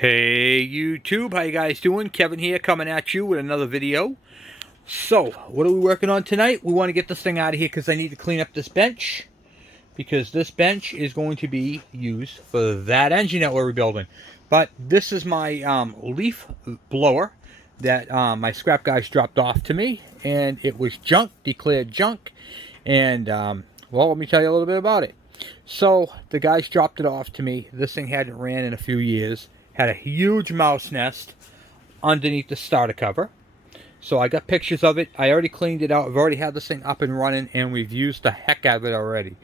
Hey YouTube, how you guys doing? Kevin here coming at you with another video. So, what are we working on tonight? We want to get this thing out of here because I need to clean up this bench. Because this bench is going to be used for that engine that we're rebuilding. But this is my leaf blower that my scrap guys dropped off to me. And it was junk, declared junk. And, well, let me tell you a little bit about it. So, the guys dropped it off to me. This thing hadn't ran in a few years. Had a huge mouse nest underneath the starter cover. So I got pictures of it. I already cleaned it out. I've already had this thing up and running, and we've used the heck out of it already.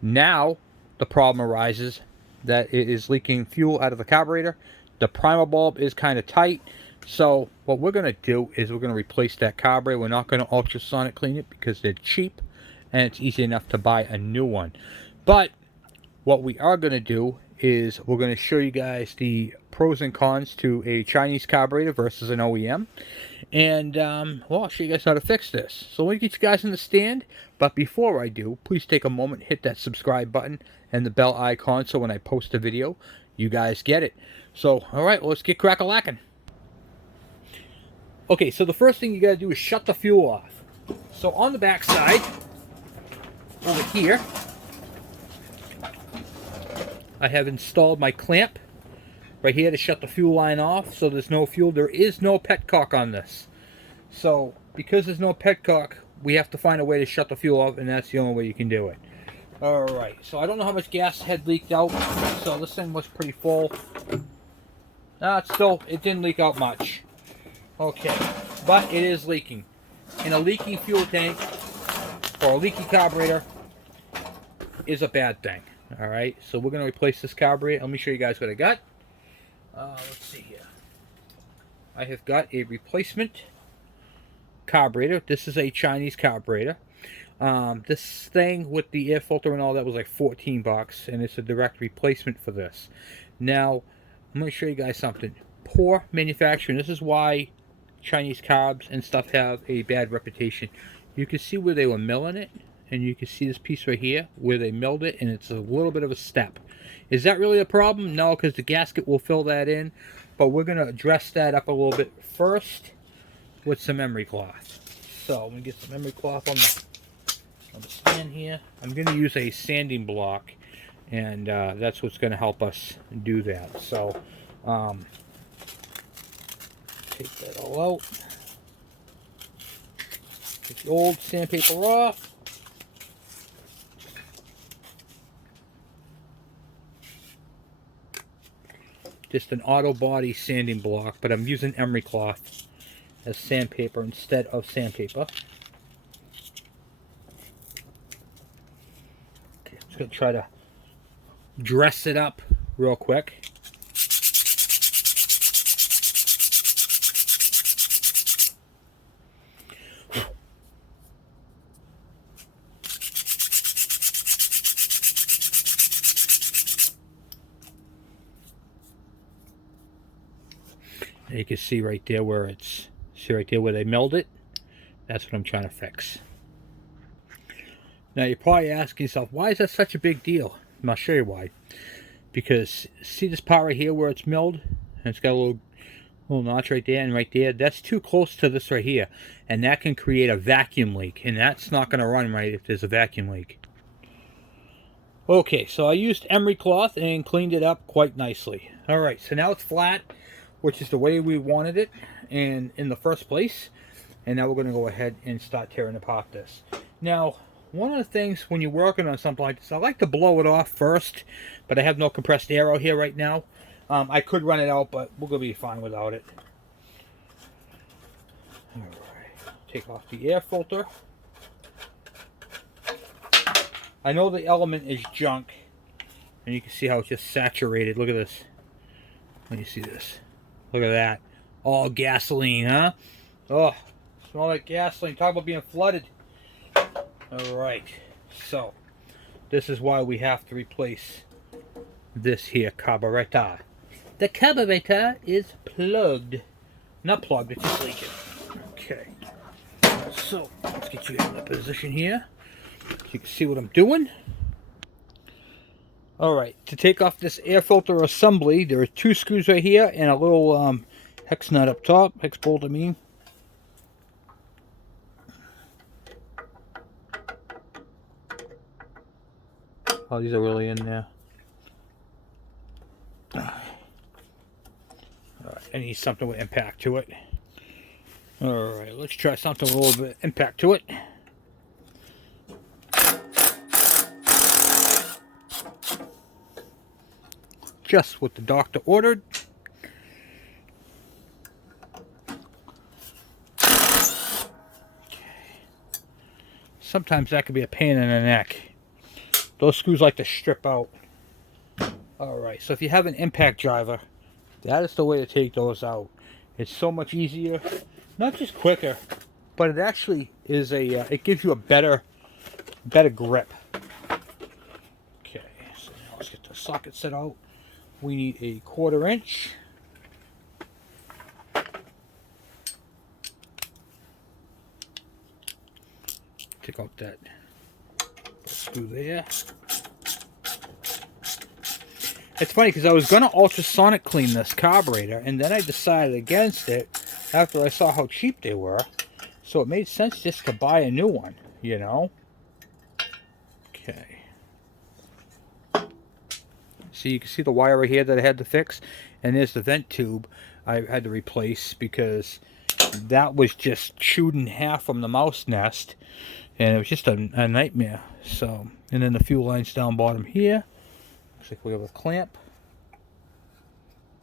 Now the problem arises that it is leaking fuel out of the carburetor. The primer bulb is kind of tight. So what we're going to do is we're going to replace that carburetor. We're not going to ultrasonic clean it because they're cheap and it's easy enough to buy a new one. But what we are going to do is we're going to show you guys the pros and cons to a Chinese carburetor versus an OEM. And, well, I'll show you guys how to fix this. So let me get you guys in the stand. But before I do, please take a moment, hit that subscribe button and the bell icon so when I post a video, you guys get it. So, alright, let's get crack-a-lacking. Okay, so the first thing you got to do is shut the fuel off. So on the back side, over here, I have installed my clamp right here to shut the fuel line off so there's no fuel. There is no petcock on this. So because there's no petcock, we have to find a way to shut the fuel off, and that's the only way you can do it. Alright, so I don't know how much gas had leaked out, so this thing was pretty full. It didn't leak out much. Okay, but it is leaking. And a leaking fuel tank or a leaky carburetor is a bad thing. Alright, so we're going to replace this carburetor. Let me show you guys what I got. Let's see here. I have got a replacement carburetor. This is a Chinese carburetor. This thing with the air filter and all that was like 14 bucks, and it's a direct replacement for this. Now, I'm going to show you guys something. Poor manufacturing. This is why Chinese carbs and stuff have a bad reputation. You can see where they were milling it. And you can see this piece right here where they milled it, and it's a little bit of a step. Is that really a problem? No, because the gasket will fill that in. But we're going to address that up a little bit first with some emery cloth. So I'm going to get some emery cloth on the stand here. I'm going to use a sanding block, and that's what's going to help us do that. So take that all out. Get the old sandpaper off. Just an auto body sanding block, but I'm using emery cloth as sandpaper instead of sandpaper. Okay, I'm just going to try to dress it up real quick. And you can see right there where they milled it. That's what I'm trying to fix. Now you're probably asking yourself, why is that such a big deal? And I'll show you why. Because see this part right here where it's milled? And it's got a little notch right there and right there. That's too close to this right here. And that can create a vacuum leak. And that's not going to run right if there's a vacuum leak. Okay, so I used emery cloth and cleaned it up quite nicely. Alright, so now it's flat, which is the way we wanted it and in the first place. And now we're going to go ahead and start tearing apart this. Now, one of the things when you're working on something like this, I like to blow it off first, but I have no compressed air out here right now. I could run it out, but we're going to be fine without it. Alright, take off the air filter. I know the element is junk, and you can see how it's just saturated. Look at this. Let me see this. Look at that. All gasoline, huh? Oh, smell like gasoline. Talk about being flooded. Alright. So, this is why we have to replace this here carburetor. The carburetor is plugged. Not plugged, it's just leaking. Okay. So, let's get you in the position here. So you can see what I'm doing. Alright, to take off this air filter assembly, there are 2 screws right here and a little hex nut up top, hex bolt I mean. Oh, these are really in there. Alright, I need something with impact to it. Alright, let's try something with a little bit of impact to it. Just what the doctor ordered. Sometimes that could be a pain in the neck. Those screws like to strip out. Alright, so if you have an impact driver, that is the way to take those out. It's so much easier, not just quicker, but it actually is a, it gives you a better grip. Okay, so now let's get the socket set out. We need a 1/4 inch. Take out that screw there. It's funny because I was going to ultrasonic clean this carburetor, and then I decided against it after I saw how cheap they were. So it made sense just to buy a new one, you know. Okay. So you can see the wire right here that I had to fix, and there's the vent tube I had to replace because that was just chewed in half from the mouse nest, and it was just a nightmare. So, and then the fuel lines down bottom here. Looks like we have a clamp,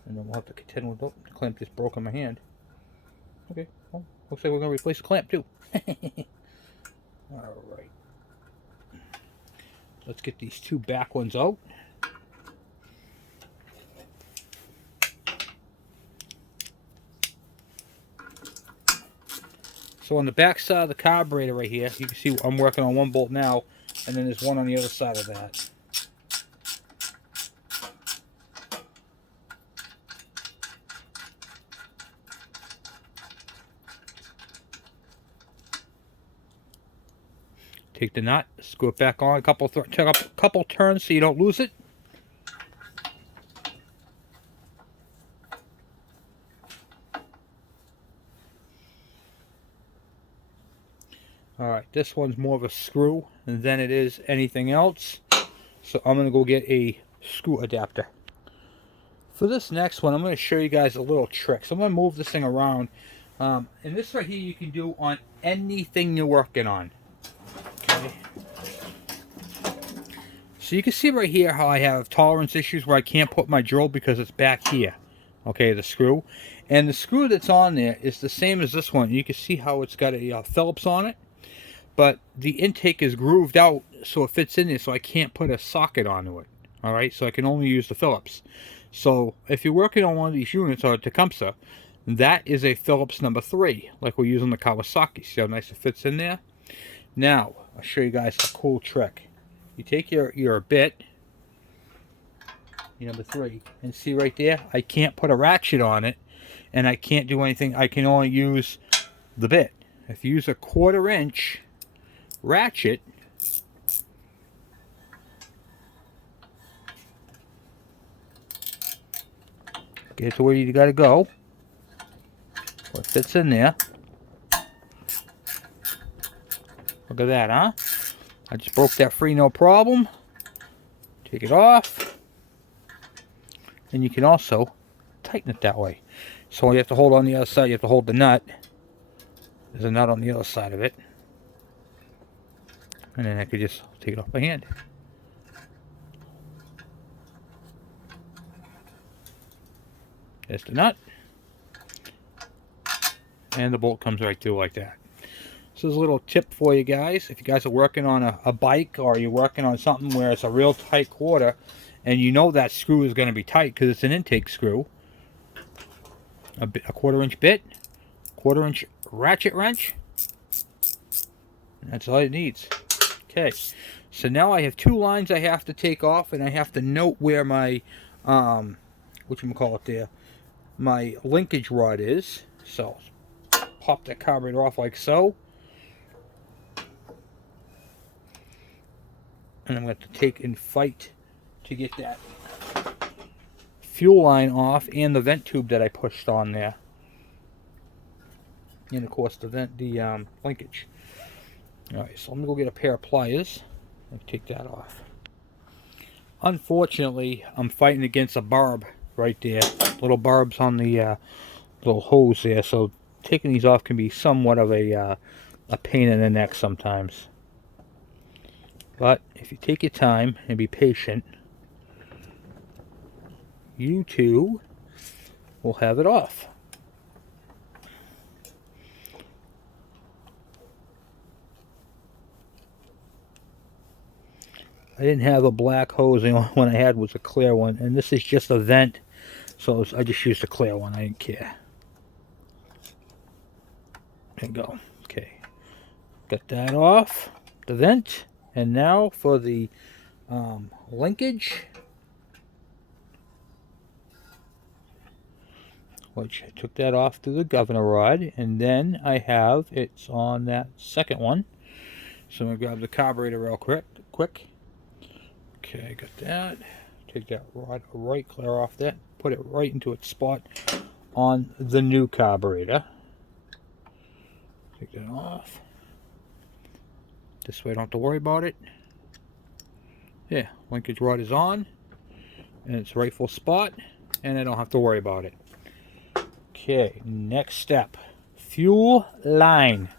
and then we'll have to contend with. Oh, the clamp just broke on my hand. Okay, well, looks like we're gonna replace the clamp too. All right, let's get these 2 back ones out. So on the back side of the carburetor right here, you can see I'm working on 1 bolt now, and then there's one on the other side of that. Take the nut, screw it back on, a couple turns so you don't lose it. Alright, this one's more of a screw than it is anything else. So I'm going to go get a screw adapter. For this next one, I'm going to show you guys a little trick. So I'm going to move this thing around. And this right here you can do on anything you're working on. Okay. So you can see right here how I have tolerance issues where I can't put my drill because it's back here. Okay, the screw. And the screw that's on there is the same as this one. You can see how it's got a Phillips on it. But the intake is grooved out so it fits in there, so I can't put a socket onto it. Alright, so I can only use the Phillips. So if you're working on one of these units or a Tecumseh, that is a Phillips number 3, like we're using the Kawasaki. See how nice it fits in there? Now, I'll show you guys a cool trick. You take your bit, your number 3, and see right there, I can't put a ratchet on it, and I can't do anything. I can only use the bit. If you use a 1/4 inch ratchet, get it to where you gotta go. So it fits in there. Look at that, huh? I just broke that free, no problem. Take it off. And you can also tighten it that way. So you have to hold on the other side, you have to hold the nut. There's a nut on the other side of it. And then I could just take it off by hand. There's the nut. And the bolt comes right through like that. So there's a little tip for you guys. If you guys are working on a bike or you're working on something where it's a real tight 1/4 and you know that screw is going to be tight because it's an intake screw, a 1/4 inch bit, 1/4 inch ratchet wrench, and that's all it needs. Okay, so now I have 2 lines I have to take off, and I have to note where my whatchamacallit there, my linkage rod is. So pop that carburetor off like so, and I'm going to take and fight to get that fuel line off and the vent tube that I pushed on there. And of course the linkage. Alright, so let me go get a pair of pliers and take that off. Unfortunately, I'm fighting against a barb right there. Little barbs on the little hose there, so taking these off can be somewhat of a pain in the neck sometimes. But if you take your time and be patient, you too will have it off. I didn't have a black hose, the only one I had was a clear one, and this is just a vent, so I just used a clear one, I didn't care. There you go. Okay, got that off, the vent, and now for the linkage, which I took that off through the governor rod, and then I have, it's on that second one, so I'm going to grab the carburetor real quick. Okay, got that. Take that rod right clear off that. Put it right into its spot on the new carburetor. Take that off. This way I don't have to worry about it. Yeah, linkage rod is on. In its rightful spot. And I don't have to worry about it. Okay, next step. Fuel line.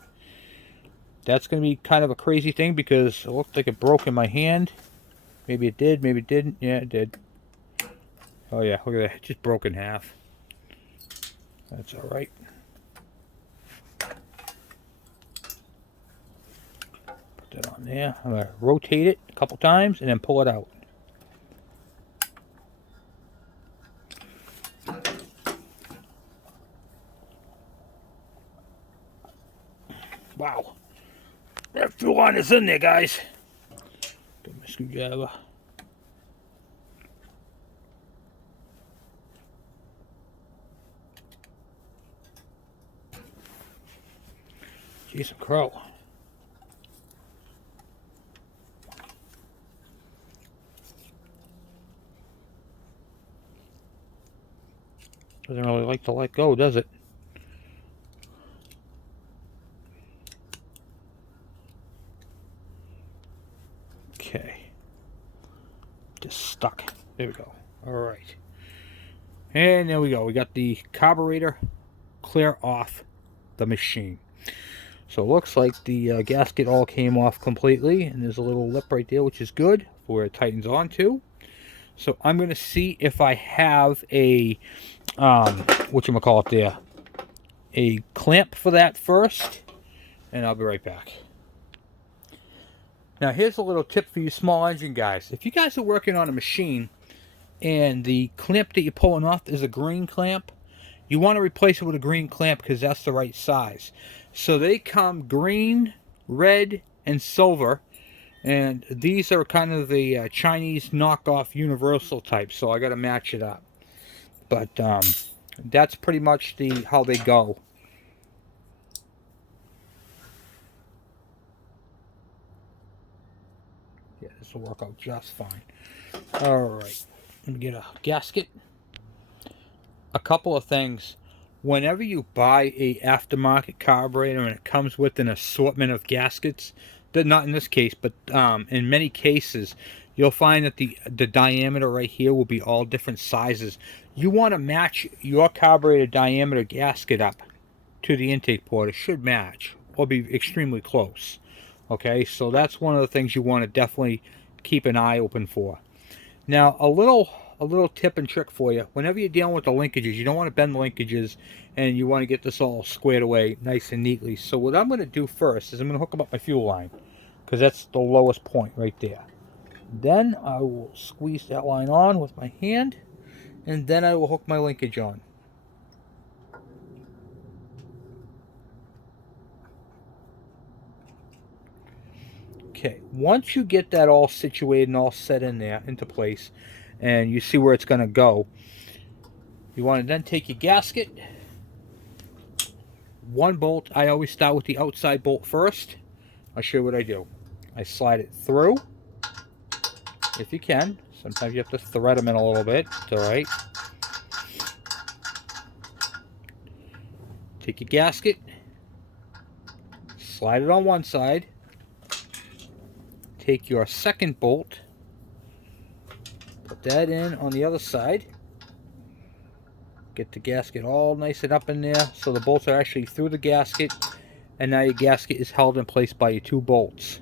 That's going to be kind of a crazy thing because it looked like it broke in my hand. Maybe it did, maybe it didn't. Yeah, it did. Oh yeah, look at that. It just broke in half. That's alright. Put that on there. I'm going to rotate it a couple times and then pull it out. Wow. That fuel line is in there, guys. Get my screwdriver. Jeez, a crow. Doesn't really like to let go, does it? Okay. Just stuck. There we go. Alright. And there we go. We got the carburetor clear off the machine. So it looks like the gasket all came off completely. And there's a little lip right there, which is good for where it tightens onto. So I'm going to see if I have a, whatchamacallit there, a clamp for that first. And I'll be right back. Now here's a little tip for you small engine guys. If you guys are working on a machine and the clamp that you're pulling off is a green clamp, you want to replace it with a green clamp because that's the right size. So they come green, red, and silver. And these are kind of the Chinese knockoff universal type, so I got to match it up. But that's pretty much how they go. Yeah, this will work out just fine. Alright, let me get a gasket. A couple of things. Whenever you buy a aftermarket carburetor and it comes with an assortment of gaskets, not in this case, but in many cases, you'll find that the diameter right here will be all different sizes. You want to match your carburetor diameter gasket up to the intake port. It should match or be extremely close. Okay, so that's one of the things you want to definitely keep an eye open for. Now, a little tip and trick for you. Whenever you're dealing with the linkages, you don't want to bend the linkages, and you want to get this all squared away nice and neatly. So what I'm going to do first is I'm going to hook up my fuel line, because that's the lowest point right there. Then I will squeeze that line on with my hand, and then I will hook my linkage on. Okay, once you get that all situated and all set in there, into place, and you see where it's going to go, you want to then take your gasket, one bolt. I always start with the outside bolt first. I'll show you what I do. I slide it through, if you can, Sometimes you have to thread them in a little bit. It's alright. Take your gasket, slide it on one side, take your second bolt, put that in on the other side, get the gasket all nice and up in there so the bolts are actually through the gasket, and now your gasket is held in place by your two bolts.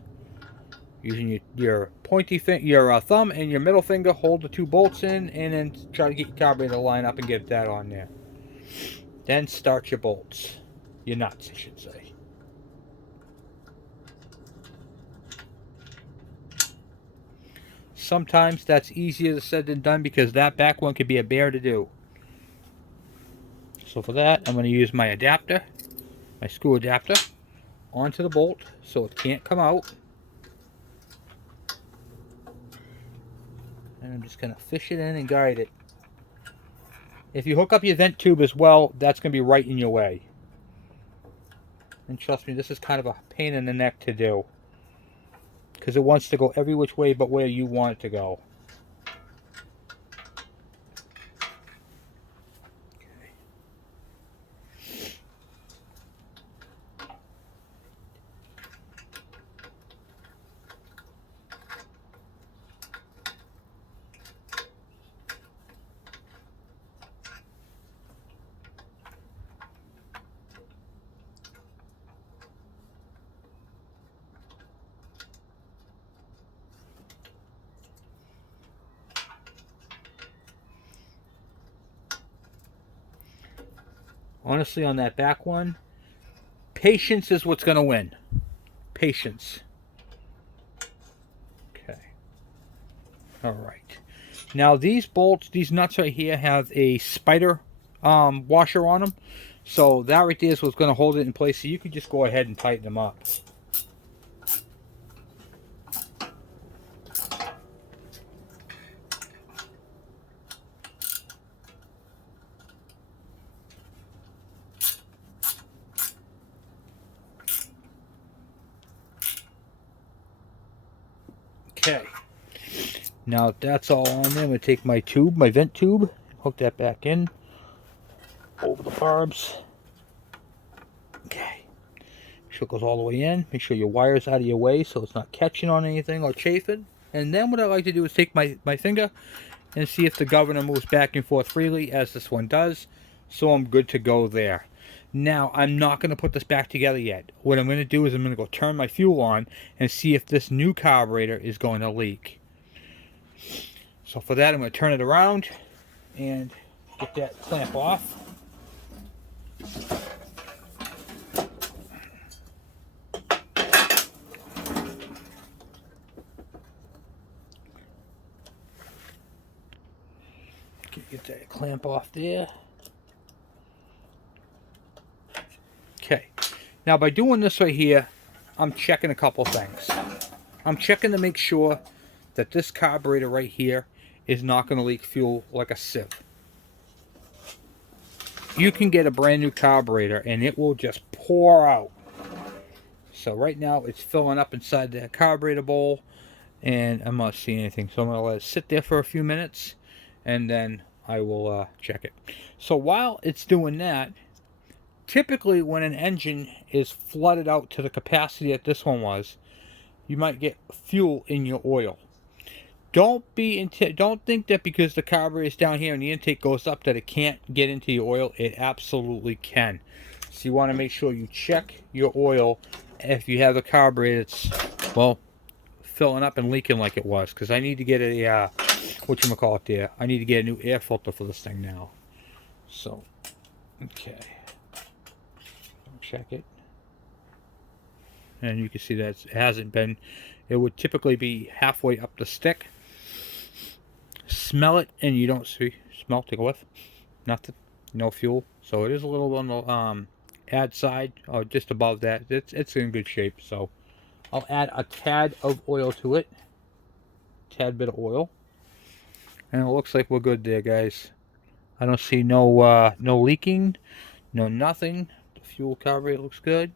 Using your pointy your thumb and your middle finger, hold the two bolts in, and then try to get your carburetor to line up and get that on there. Then start your bolts. Your nuts, I should say. Sometimes that's easier said than done because that back one could be a bear to do. So for that, I'm going to use my adapter, my screw adapter, onto the bolt so it can't come out. And I'm just going to fish it in and guide it. If you hook up your vent tube as well, that's going to be right in your way. And trust me, this is kind of a pain in the neck to do, because it wants to go every which way but where you want it to go. Honestly, on that back one, patience is what's going to win. Patience. Okay. Alright. Now these bolts, these nuts right here have a spider washer on them. So that right there is what's going to hold it in place. So you could just go ahead and tighten them up. Okay. Now that's all on there, I'm going to take my tube, my vent tube, hook that back in over the barbs. Okay. Make sure it goes all the way in. Make sure your wire's out of your way so it's not catching on anything or chafing. And then what I like to do is take my finger and see if the governor moves back and forth freely, as this one does. So I'm good to go there. Now, I'm not going to put this back together yet. What I'm going to do is I'm going to go turn my fuel on and see if this new carburetor is going to leak. So for that, I'm going to turn it around and get that clamp off. Get that clamp off there. Okay. Now by doing this right here, I'm checking a couple things. I'm checking to make sure that this carburetor right here is not going to leak fuel like a sieve. You can get a brand new carburetor and it will just pour out. So right now it's filling up inside the carburetor bowl and I'm not seeing anything. So I'm going to let it sit there for a few minutes and then I will check it. So while it's doing that, typically when an engine is flooded out to the capacity that this one was, you might get fuel in your oil. Don't think that because the carburetor is down here and the intake goes up that it can't get into your oil. It absolutely can. So you want to make sure you check your oil if you have the carburetor that's, well, filling up and leaking like it was, because I need to get a whatchamacallit there. I need to get a new air filter for this thing now. So, okay. Check it. And you can see that it hasn't been, it would typically be halfway up the stick. Smell it and you don't see, smell, take a whiff. Nothing, no fuel. So it is a little on the add side, or just above that. It's in good shape. So I'll add a tad of oil to it. Tad bit of oil. And it looks like we're good there, guys. I don't see no leaking, no nothing. The fuel carburetor looks good.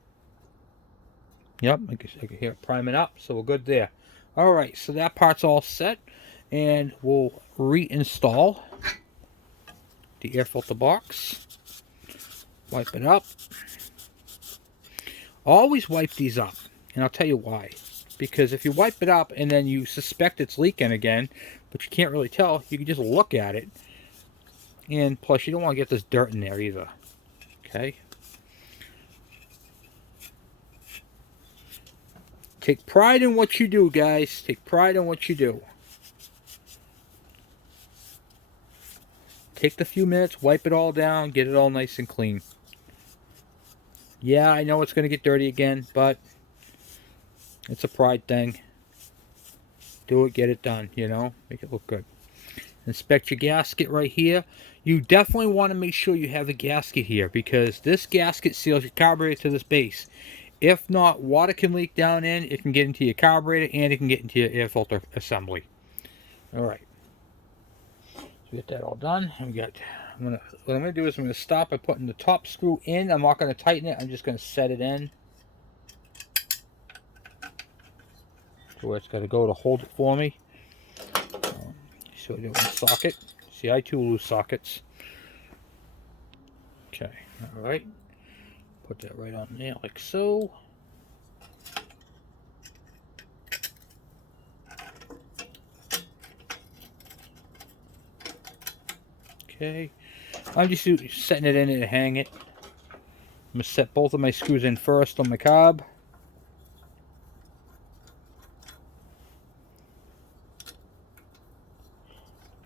Yep, I can hear it priming up, so we're good there. Alright, so that part's all set. and we'll reinstall the air filter box. Wipe it up. Always wipe these up, and I'll tell you why. Because if you wipe it up and then you suspect it's leaking again, but you can't really tell, you can just look at it. And plus, you don't want to get this dirt in there either. Okay? Take pride in what you do, guys. Take pride in what you do. Take the few minutes, wipe it all down, get it all nice and clean. Yeah, I know it's going to get dirty again, but it's a pride thing. Do it, get it done, you know? Make it look good. Inspect your gasket right here. You definitely want to make sure you have a gasket here, because this gasket seals your carburetor to this base. If not, water can leak down in, it can get into your carburetor, and it can get into your air filter assembly. Alright. So we get that all done. And what I'm going to do is I'm going to stop by putting the top screw in. I'm not going to tighten it. I'm just going to set it in to where it's got to go to hold it for me. So I do it in the socket. See, I too lose sockets. Okay, alright. Put that right on there like so. Okay. I'm just setting it in there to hang it. I'm going to set both of my screws in first on my carb.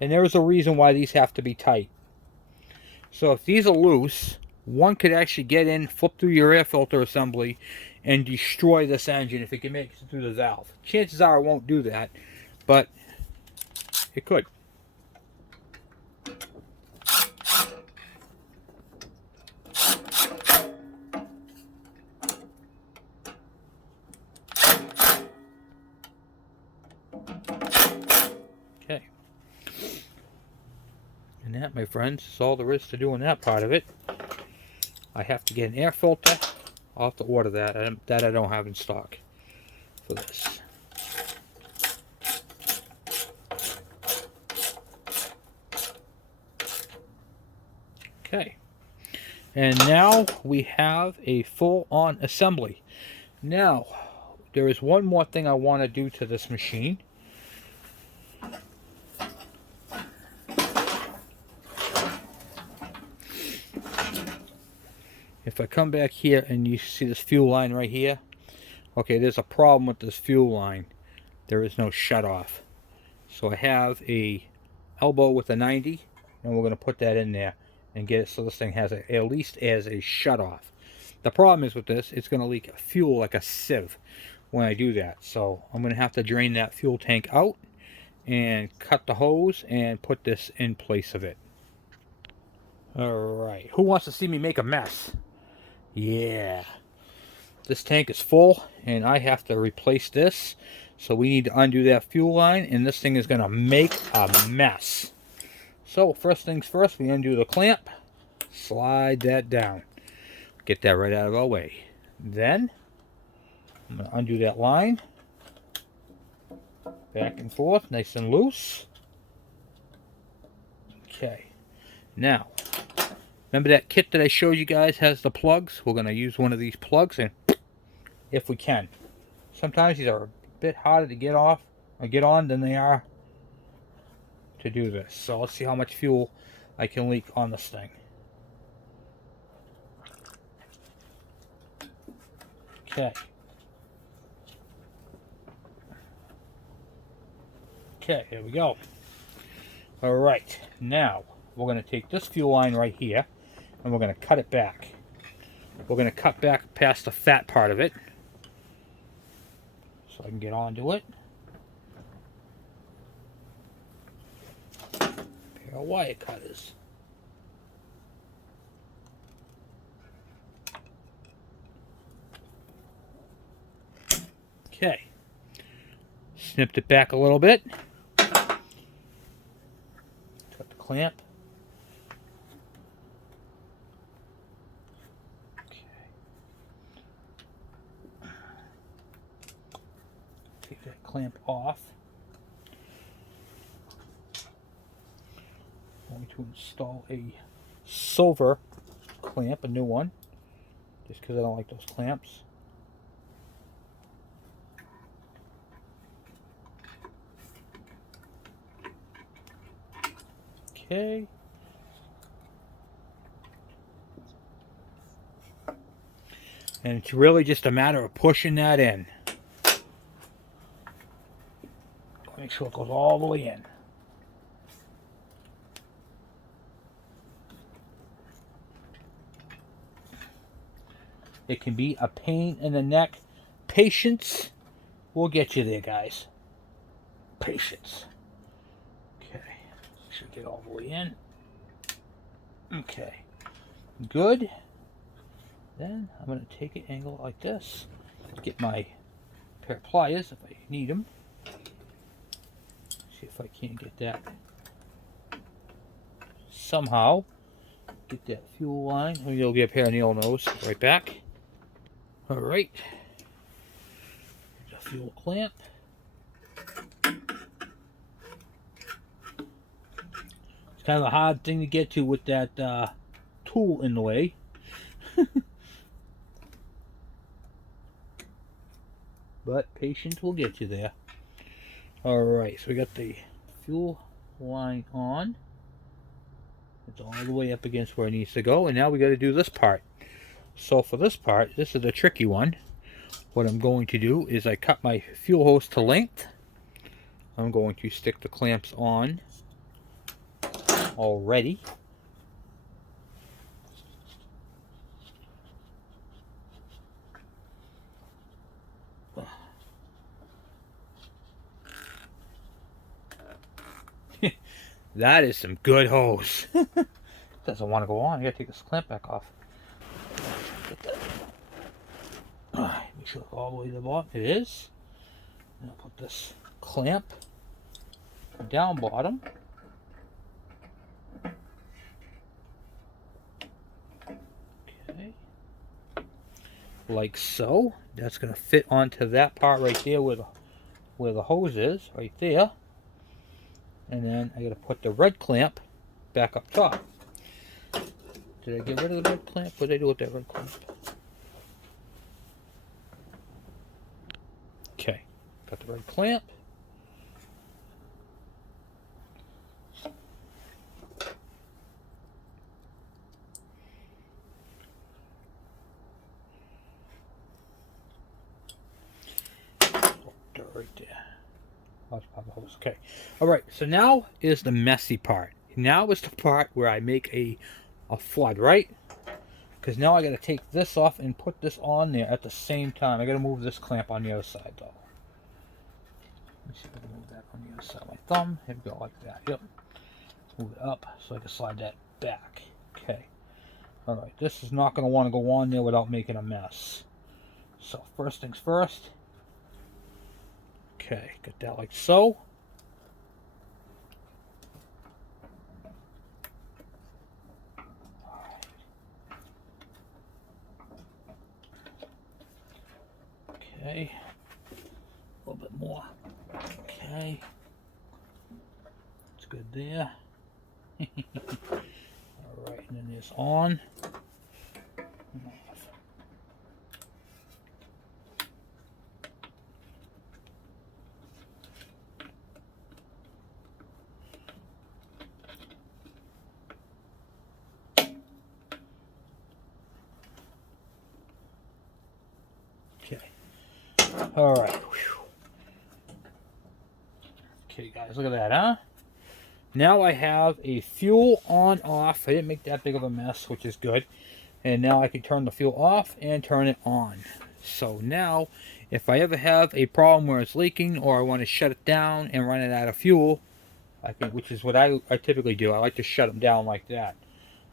And there is a reason why these have to be tight. So if these are loose, one could actually get in, flip through your air filter assembly, and destroy this engine if it can make it through the valve. Chances are it won't do that, but it could. Okay. And that, my friends, is all there is to doing that part of it. I have to get an air filter. I'll have to order that. That I don't have in stock for this. Okay. And now we have a full-on assembly. Now, there is one more thing I want to do to this machine. If I come back here and you see this fuel line right here, okay, there's a problem with this fuel line. There is no shut-off. So I have a elbow with a 90, and we're going to put that in there and get it so this thing has at least as a shut-off. The problem is with this, it's going to leak fuel like a sieve when I do that. So I'm going to have to drain that fuel tank out and cut the hose and put this in place of it. Alright, who wants to see me make a mess? Yeah. This tank is full and I have to replace this. So we need to undo that fuel line, and this thing is going to make a mess. So first things first, we undo the clamp. Slide that down. Get that right out of our way. Then I'm going to undo that line. Back and forth, nice and loose. Okay. Now, remember that kit that I showed you guys has the plugs? We're going to use one of these plugs, and if we can. Sometimes these are a bit harder to get off or get on than they are to do this. So let's see how much fuel I can leak on this thing. Okay. Okay, here we go. Alright, now we're going to take this fuel line right here and we're going to cut it back. We're going to cut back past the fat part of it so I can get onto it. Pair of wire cutters. Okay. Snipped it back a little bit. Cut the clamp. Okay. Take that clamp off. to install a silver clamp, a new one, just because I don't like those clamps. Okay. And it's really just a matter of pushing that in. Make sure it goes all the way in. It can be a pain in the neck. Patience will get you there, guys. Patience. Okay. Should get all the way in. Okay. Good. Then I'm going to take it, angle it like this. Get my pair of pliers if I need them. See if I can't get that. Somehow get that fuel line. Maybe you'll get a pair of needle nose right back. All right. The fuel clamp. It's kind of a hard thing to get to with that tool in the way. But patience will get you there. Alright, so we got the fuel line on. It's all the way up against where it needs to go. And now we got to do this part. So for this part, this is a tricky one. What I'm going to do is I cut my fuel hose to length. I'm going to stick the clamps on already. That is some good hose. Doesn't want to go on. I gotta take this clamp back off. Alright, make sure it's all the way to the bottom. It is. And I'll put this clamp down bottom. Okay. Like so. That's gonna fit onto that part right there where the hose is, right there. And then I gotta put the red clamp back up top. Did I get rid of the red clamp? What did I do with that red clamp? Okay, got the red clamp. Right there. Okay. Alright, so now is the messy part. Now is the part where I make a flood, right? Because now I got to take this off and put this on there at the same time. I got to move this clamp on the other side, though. Let me see if I can move that on the other side of my thumb. Here we go, like that. Yep. Move it up so I can slide that back. Okay. Alright, this is not going to want to go on there without making a mess. So, first things first. Okay, get that like so. Okay, a little bit more. Okay, it's good there. All right, and then this on. And off. All right. Okay, guys, look at that, huh? Now I have a fuel on off. I didn't make that big of a mess, which is good. And now I can turn the fuel off and turn it on. So now, if I ever have a problem where it's leaking or I want to shut it down and run it out of fuel, I can, which is what I typically do. I like to shut them down like that.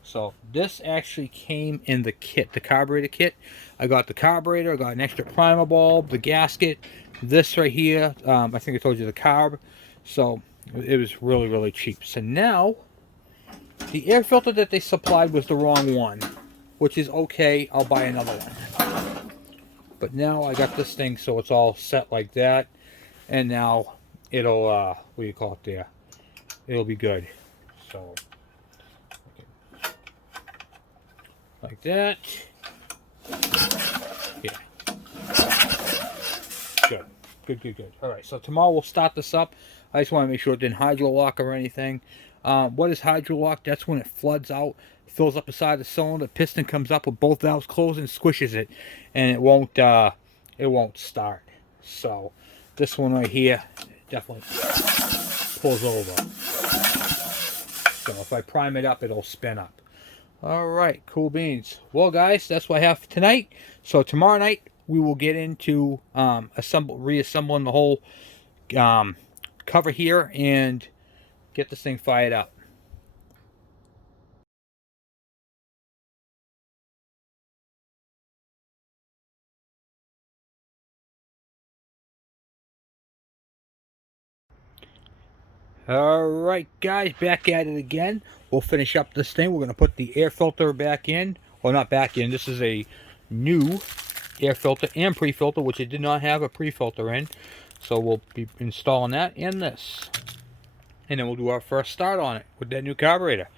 So this actually came in the kit, the carburetor kit. I got the carburetor, I got an extra primer bulb, the gasket, this right here, I think I told you the carb. So it was really, really cheap. So now, the air filter that they supplied was the wrong one, which is okay, I'll buy another one. But now I got this thing so it's all set like that. And now it'll, what do you call it there? It'll be good. So like that. Yeah. Good. Good. All right, so tomorrow we'll start this up. I just want to make sure it didn't hydro lock or anything. What is hydro lock? That's when it floods out, fills up the side of the cylinder, the piston comes up with both valves closed and squishes it, and it won't start. So this one right here definitely pulls over. So if I prime it up, it'll spin up. All right, cool beans. Well, guys, that's what I have for tonight. So tomorrow night we will get into reassembling the whole cover here and get this thing fired up. Alright guys, back at it again. We'll finish up this thing. We're going to put the air filter back in. Well, not back in. This is a new air filter and pre-filter, which it did not have a pre-filter in. So we'll be installing that in this. And then we'll do our first start on it with that new carburetor.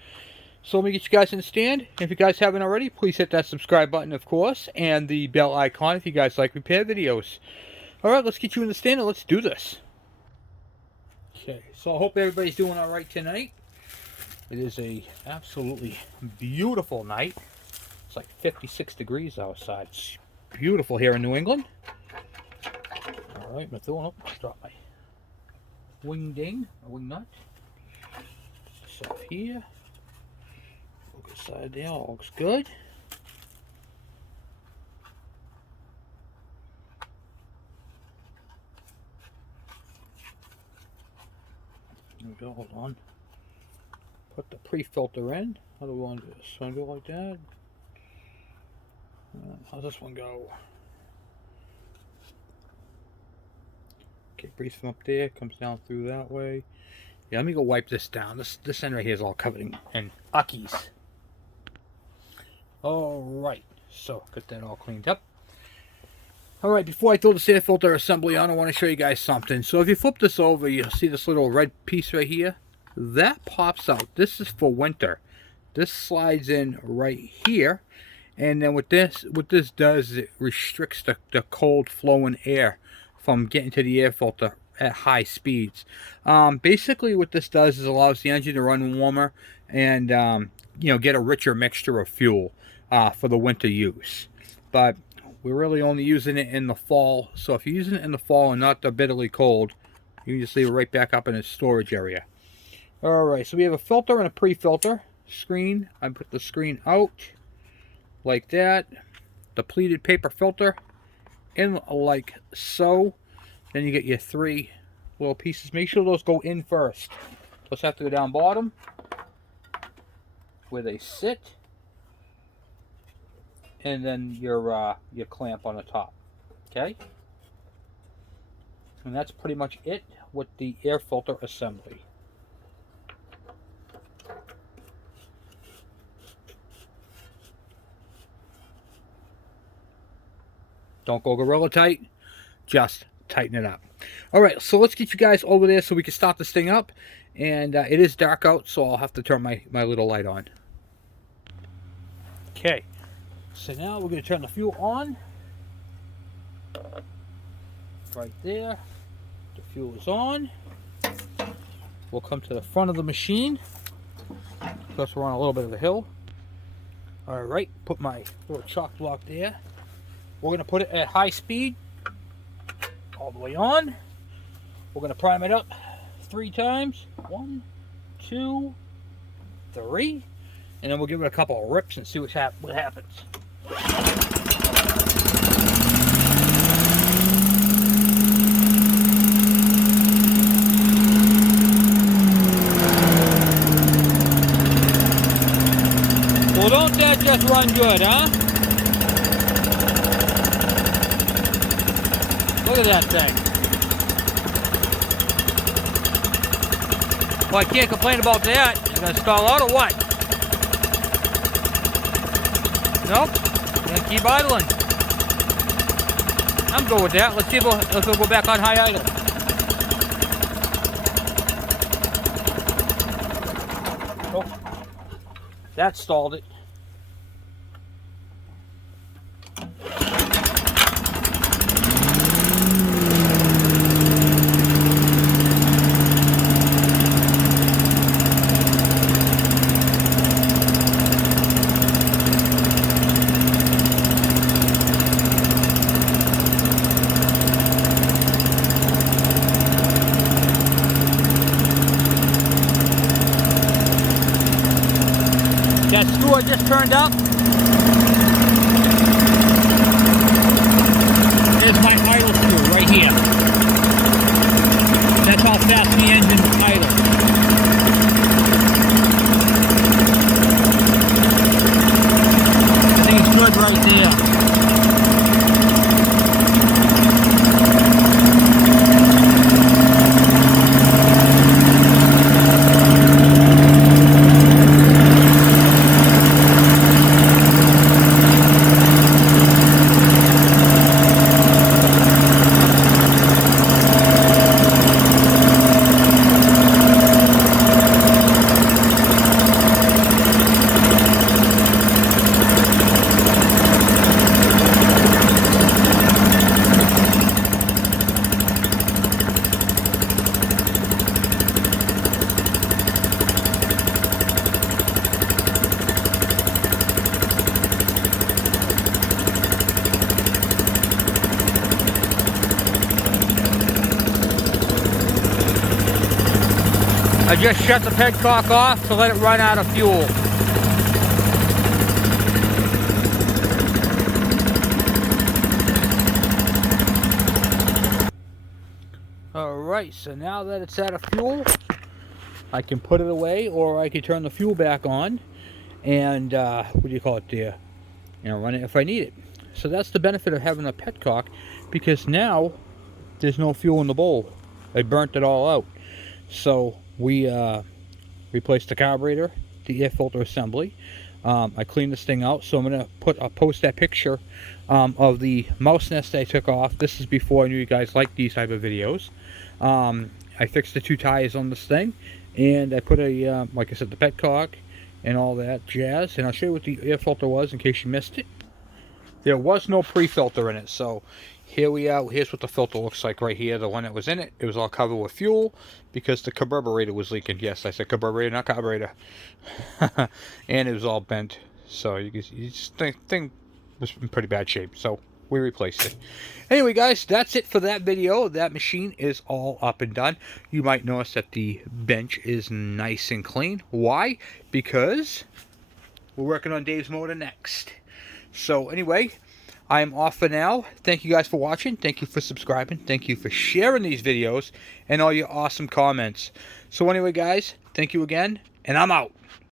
So let me get you guys in the stand. If you guys haven't already, please hit that subscribe button, of course, and the bell icon if you guys like repair videos. Alright, let's get you in the stand and let's do this. Okay, so I hope everybody's doing all right tonight. It is a absolutely beautiful night. It's like 56 degrees outside. It's beautiful here in New England. All right, I'm throwing up. Drop my wing ding, or wing nut. So here, focus side there, all looks good. There we go, hold on. Put the pre-filter in. How do we want to do this? Want to go like that? How's this one go? Okay, breathe from up there, comes down through that way. Yeah, let me go wipe this down. This end right here is all covered in uckies. Alright, so get that all cleaned up. Alright, before I throw this air filter assembly on, I want to show you guys something. So if you flip this over, you'll see this little red piece right here. That pops out. This is for winter. This slides in right here. And then what this does is it restricts the cold flowing air from getting to the air filter at high speeds. Basically what this does is allows the engine to run warmer and you know, get a richer mixture of fuel for the winter use. But we're really only using it in the fall. So if you're using it in the fall and not the bitterly cold, you can just leave it right back up in its storage area. Alright, so we have a filter and a pre-filter screen. I put the screen out like that. The pleated paper filter in like so. Then you get your three little pieces. Make sure those go in first. Those have to go down bottom where they sit. And then your clamp on the top. Okay? And that's pretty much it with the air filter assembly. Don't go gorilla tight, just tighten it up. Alright, so let's get you guys over there so we can start this thing up. And it is dark out, so I'll have to turn my little light on. Okay, so now we're going to turn the fuel on. Right there. The fuel is on. We'll come to the front of the machine, because we're on a little bit of a hill. Alright, put my little chalk block there. We're going to put it at high speed, all the way on. We're going to prime it up 3 times. 1, 2, 3. And then we'll give it a couple of rips and see what happens. Well, don't that just run good, huh? Look at that thing. Well, I can't complain about that. I'm going to stall out or what? Nope. I'm going to keep idling. I'm good with that. Let's see if we'll go back on high idle. Oh, that stalled it. screw I just turned up is my idle screw right here. That's how fast the engine idles. I think it's good right there. I just shut the petcock off to let it run out of fuel. Alright, so now that it's out of fuel, I can put it away, or I can turn the fuel back on and, what do you call it there? You know, run it if I need it. So that's the benefit of having a petcock, because now there's no fuel in the bowl. I burnt it all out. So we replaced the carburetor, the air filter assembly. I cleaned this thing out, so I'm gonna post that picture of the mouse nest I took off. This is before I knew you guys liked these type of videos. I fixed the 2 tires on this thing, and I put a like I said, the petcock and all that jazz. And I'll show you what the air filter was in case you missed it. There was no pre-filter in it, so here we are. Here's what the filter looks like right here. The one that was in it, it was all covered with fuel because the carburetor was leaking. Yes, I said carburetor, not carburetor. And it was all bent, so you just thing was in pretty bad shape. So we replaced it. Anyway, guys, that's it for that video. That machine is all up and done. You might notice that the bench is nice and clean. Why? Because we're working on Dave's motor next. So anyway, I am off for now. Thank you guys for watching. Thank you for subscribing. Thank you for sharing these videos and all your awesome comments. So anyway, guys, thank you again, and I'm out.